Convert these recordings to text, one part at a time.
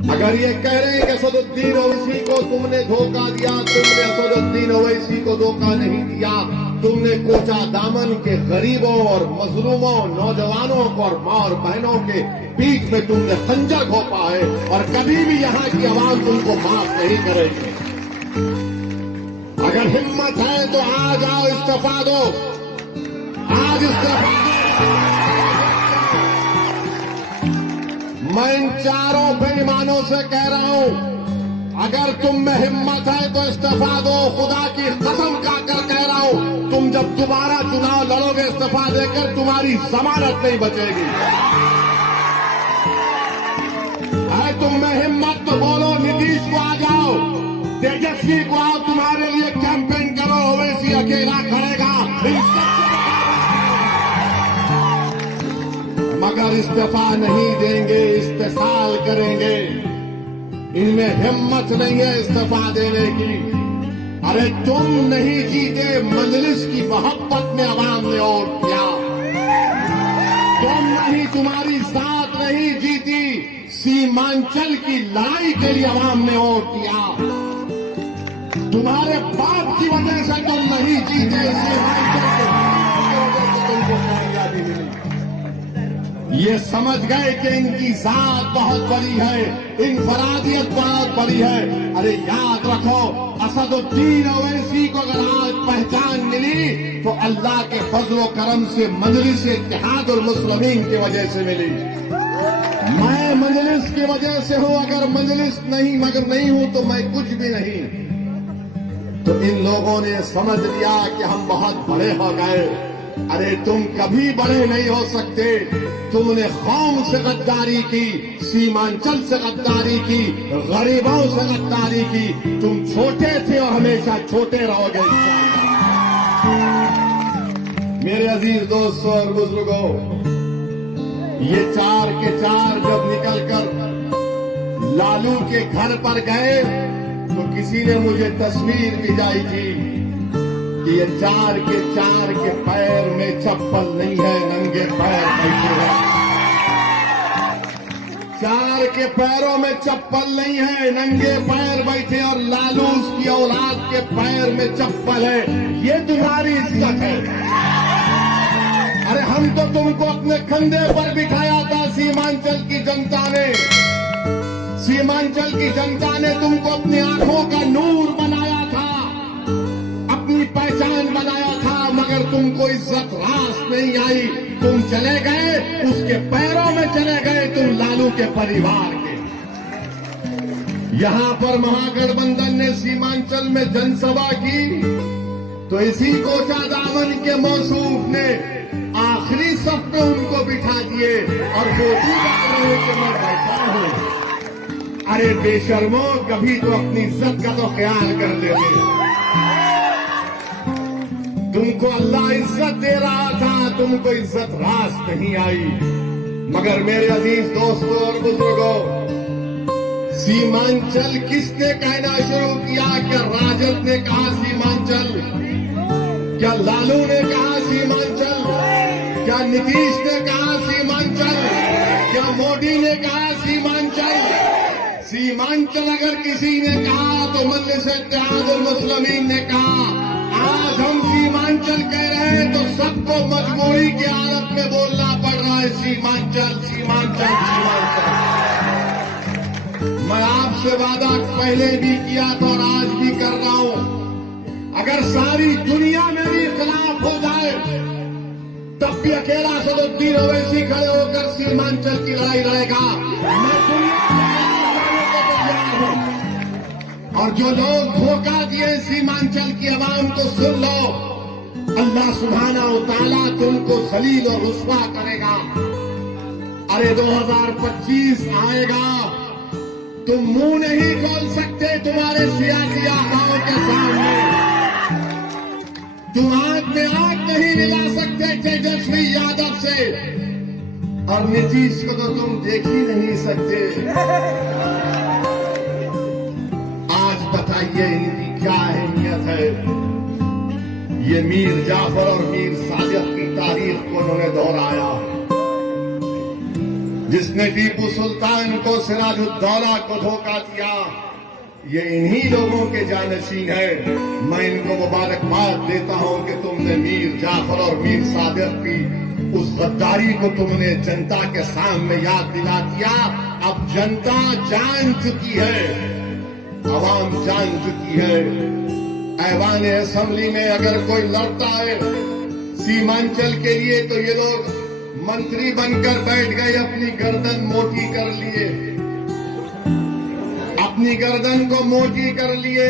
अगर ये कह रहे हैं कि असदुद्दीन ओवैसी को तुमने धोखा दिया, तुमने असदुद्दीन ओवैसी को धोखा नहीं दिया, तुमने कोचा दामन के गरीबों और मजलूमों, नौजवानों को और मां और बहनों के बीच में तुमने खंजर घोंपा है और कभी भी यहां की आवाम तुमको माफ नहीं करेगी। अगर हिम्मत है तो आज आओ, इस्तीफा दो, आज इस्तीफा दो। मैं इन चारों बेईमानों से कह रहा हूं, अगर तुम में हिम्मत है तो इस्तीफा दो। खुदा की कसम खाकर कह रहा हूं, तुम जब दोबारा चुनाव लड़ोगे इस्तीफा देकर, तुम्हारी जमानत नहीं बचेगी। है तुम में हिम्मत तो बोलो, नीतीश को आ जाओ, तेजस्वी को आओ, तुम्हारे लिए कैंपेन करो। ओवैसी अकेला खड़ेगा, मगर इस्तीफा नहीं देंगे, इस्तेसाल करेंगे। इनमें हिम्मत नहीं है इस्तीफा देने की। अरे तुम नहीं जीते, मजलिस की मोहब्बत में आवाम ने वोट किया। तुम नहीं, तुम्हारी साथ नहीं जीती, सीमांचल की लड़ाई के लिए आवाम ने वोट किया। तुम्हारे बाप की वजह से तुम नहीं जीते, सीमांचल की वजह से तुमको कामयाबी मिली। ये समझ गए कि इनकी जात बहुत बड़ी है, इनफरादियत बहुत बड़ी है। अरे याद रखो, असदुद्दीन ओवैसी को अगर आज पहचान मिली तो अल्लाह के फजल करम से मजलिस इत्तेहाद और मुस्लिमीन की वजह से मिली। मैं मजलिस की वजह से हूं, अगर मजलिस नहीं मगर नहीं हूं तो मैं कुछ भी नहीं। तो इन लोगों ने समझ लिया कि हम बहुत बड़े हो गए। अरे तुम कभी बड़े नहीं हो सकते। तुमने कौम से गद्दारी की, सीमांचल से गद्दारी की, गरीबों से गद्दारी की। तुम छोटे थे और हमेशा छोटे रहोगे। मेरे अजीज दोस्तों और बुजुर्गों, ये चार के चार जब निकलकर लालू के घर पर गए तो किसी ने मुझे तस्वीर भिजाई थी कि ये चार के पैर में चप्पल नहीं है, नंगे पैर बैठे हैं। चार के पैरों में चप्पल नहीं है, नंगे पैर बैठे, और लालू उसकी औलाद के पैर में चप्पल है। ये तुम्हारी इज्जत है। अरे हम तो तुमको अपने कंधे पर बिठाया था। सीमांचल की जनता ने, सीमांचल की जनता ने तुमको अपनी आंखों का नूर बनाया था, अपनी पहचान बनाया था, मगर तुमको इज्जत रास नहीं आई। तुम चले गए, उसके पैरों में चले गए, तुम लालू के परिवार के। यहां पर महागठबंधन ने सीमांचल में जनसभा की तो इसी कोचा दामन के मौसूफ ने आखिरी सफ पे उनको बिठा दिए और वो भी बता रहे कि मैं बैठा हूं। अरे बेशर्मो, कभी तो अपनी इज्जत का तो ख्याल कर लेते। तुमको अल्लाह इज्जत दे रहा था, तुमको इज्जत रास नहीं आई। मगर मेरे अजीज दोस्तों और बुजुर्गों, सीमांचल किसने कहना शुरू किया? क्या राजद ने कहा सीमांचल? क्या लालू ने कहा सीमांचल? क्या नीतीश ने कहा सीमांचल? क्या मोदी ने कहा सीमांचल? सीमांचल अगर किसी ने कहा तो मजलिस इत्तेहाद और मुस्लिमीन ने कहा। आज हम सीमांचल कह रहे हैं तो सबको मजबूरी की हालत में बोलना पड़ रहा है सीमांचल, सीमांचल, सीमांचल। मैं आपसे वादा पहले भी किया था और आज भी कर रहा हूं, अगर सारी दुनिया मेरे खिलाफ हो जाए तब भी अकेला असदुद्दीन ओवैसी खड़े होकर सीमांचल की लड़ाई लड़ेगा। मैं दुनिया को तैयार हूं। और जो लोग धोखा दिए सीमांचल की आवाम को, सुन लो, अल्लाह सुब्हाना व तआला तुमको जलील और रुस्वा करेगा। अरे 2025 आएगा, तुम मुंह नहीं खोल सकते तुम्हारे सियासी आकाओं के सामने। तुम आंख में आंख नहीं मिला सकते तेजस्वी यादव से, और नीतीश को तो तुम देख ही नहीं सकते। आज बताइए इनकी क्या अहमियत है? ये मीर जाफर और मीर सादिक की तारीख को उन्होंने दोहराया। जिसने टीपू सुल्तान को, सिराजुद्दौला को धोखा दिया, ये इन्हीं लोगों के जानशीन है। मैं इनको मुबारकबाद देता हूं कि तुमने मीर जाफर और मीर सादिक की उस गद्दारी को तुमने जनता के सामने याद दिला दिया। अब जनता जान चुकी है, आवाम जान चुकी है। ऐवान असेंबली में अगर कोई लड़ता है सीमांचल के लिए तो ये लोग मंत्री बनकर बैठ गए, अपनी गर्दन मोटी कर लिए, अपनी गर्दन को मोटी कर लिए,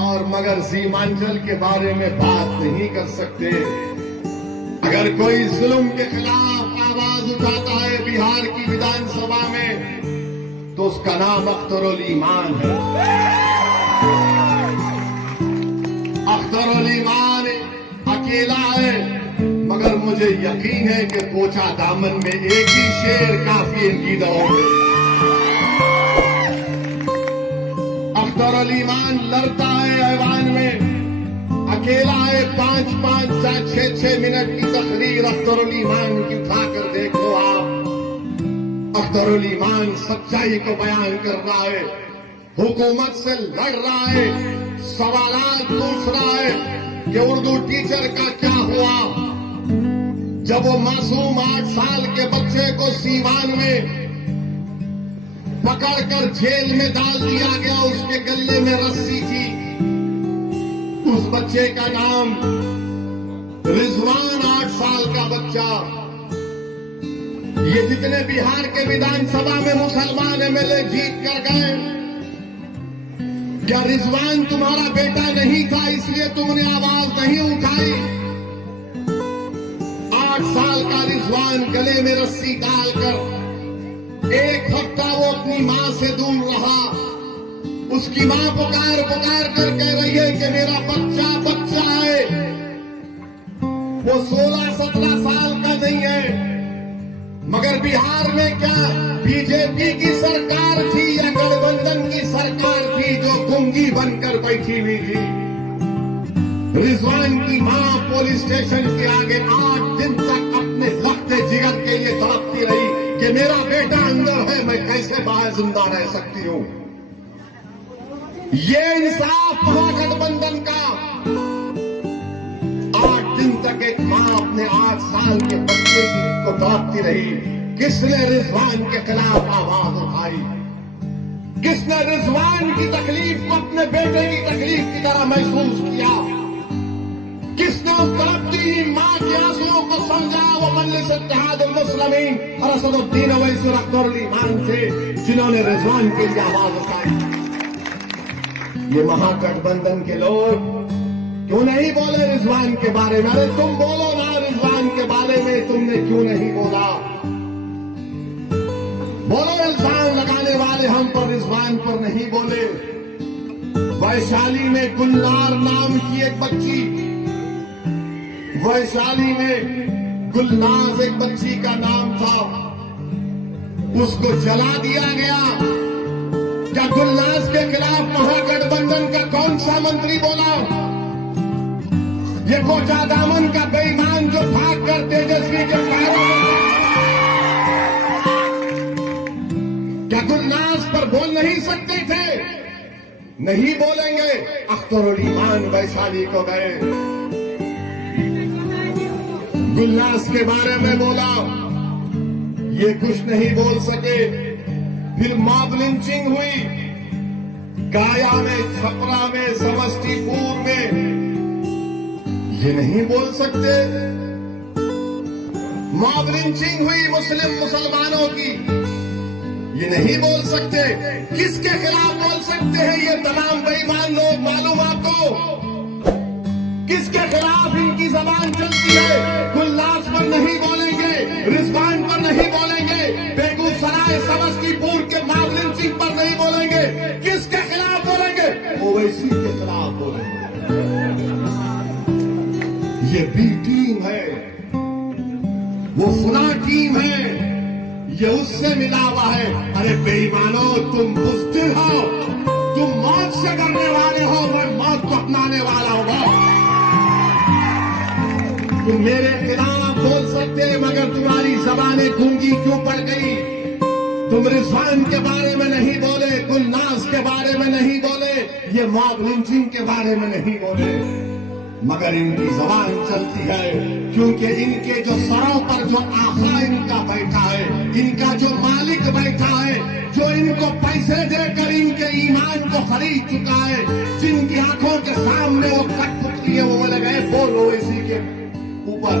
और मगर सीमांचल के बारे में बात नहीं कर सकते। अगर कोई जुल्म के खिलाफ आवाज उठाता है बिहार की विधानसभा में तो उसका नाम अख्तरुल ईमान है। अख्तरुल ईमान अकेला है, मगर मुझे यकीन है कि पोचा दामन में एक ही शेर काफी इनकी दौड़ में। अख्तरुल ईमान लड़ता है ऐवान में, अकेला है। 5-5, 6-6 मिनट की तकरीर अख्तरुल ईमान की उठाकर देख लो आप। अख्तरुल ईमान सच्चाई को बयान कर रहा है, हुकूमत से लड़ रहा है, सवालात पूछ रहा है कि उर्दू टीचर का क्या हुआ जब वो मासूम 8 साल के बच्चे को सीवान में पकड़कर जेल में डाल दिया गया। उसके गले में रस्सी थी, उस बच्चे का नाम रिजवान, 8 साल का बच्चा। ये जितने बिहार के विधानसभा में मुसलमान एमएलए जीत कर गए, क्या रिजवान तुम्हारा बेटा नहीं था इसलिए तुमने आवाज नहीं उठाई? 8 साल का रिजवान गले में रस्सी डालकर 1 हफ्ता वो अपनी मां से दूर रहा। उसकी मां पुकार पुकार कर कह रही है कि मेरा बच्चा बच्चा है। वो 16-17 साल का नहीं है, मगर बिहार में क्या बीजेपी की सरकार थी या गठबंधन की सरकार थी जो गुंगी बनकर बैठी हुई थी? रिजवान की मां पुलिस स्टेशन के आगे 8 दिन तक अपने लखते जिगर के लिए तड़पती रही कि मेरा बेटा अंदर है, मैं कैसे बाहर जिंदा रह सकती हूं। ये इंसाफ महागठबंधन का। 8 दिन तक एक मां अपने 8 साल के बच्चे को तड़पती रही। किसने रिजवान के खिलाफ आवाज उठाई? किसने रिजवान की तकलीफ को अपने बेटे की तकलीफ की तरह महसूस किया? किसने उस तड़पती मां के आंसुओं को समझा? वो मजलिस इत्तेहाद मुस्लिमीन और असदुद्दीन ओवैसी अख्तरुल ईमान थे जिन्होंने रिजवान के लिए आवाज उठाई। ये महागठबंधन के लोग क्यों नहीं बोले रिजवान के बारे में? अरे तुम बोलो ना रिजवान के बारे में, तुमने क्यों नहीं बोला? बोलो, इल्जाम लगाने वाले हम पर रिजवान पर नहीं बोले। वैशाली में गुलनार नाम की एक बच्ची, वैशाली में गुलनाज एक बच्ची का नाम था, उसको जला दिया गया। क्या गुलनाज के खिलाफ महागठबंधन का कौन सा मंत्री बोला? ये कोचा दामन का बेईमान जो भाग कर तेजस्वी के पैरों में, क्या गुलनाज पर बोल नहीं सकते थे? नहीं बोलेंगे। अख्तरुल ईमान वैशाली को गए, गुलनाज के बारे में बोला, ये कुछ नहीं बोल सके। फिर मॉब लिंचिंग हुई गाया में, छपरा में, समस्तीपुर में, ये नहीं बोल सकते। मॉब लिंचिंग हुई मुसलमानों की, ये नहीं बोल सकते। किसके खिलाफ बोल सकते हैं ये तमाम बेईमान लोग? मालूम आपको किसके खिलाफ इनकी जबान चलती है? गुलनाज पर नहीं बोलेंगे, रिजवान पर नहीं बोलेंगे, बेगूसराय समस्तीपुर के मॉब लिंचिंग पर नहीं बोलेंगे। किसके खिलाफ बोलेंगे? ओवैसी के खिलाफ बोलेंगे। ये बी टीम है, वो फुला टीम है, ये उससे मिला हुआ है। अरे बेईमानों, तुम बुज़दिल हो, तुम मौत से डरने वाले हो, मैं मौत को अपनाने वाला हूं। तुम मेरे खिलाफ बोल सकते मगर तुम्हारी जबानें गूंगी क्यों पड़ गई? तुम रिजवान के बारे में नहीं बोले, गुलनाज के बारे में नहीं बोले, ये मॉब लिंचिंग के बारे में नहीं बोले, मगर इनकी जबान चलती है क्योंकि इनके जो सरों पर जो आका इनका बैठा है, इनका जो मालिक बैठा है, जो इनको पैसे देकर इनके ईमान को खरीद चुका है, जिनकी आंखों के सामने वो कठपुतली है, वो लगे बोलो इसी के ऊपर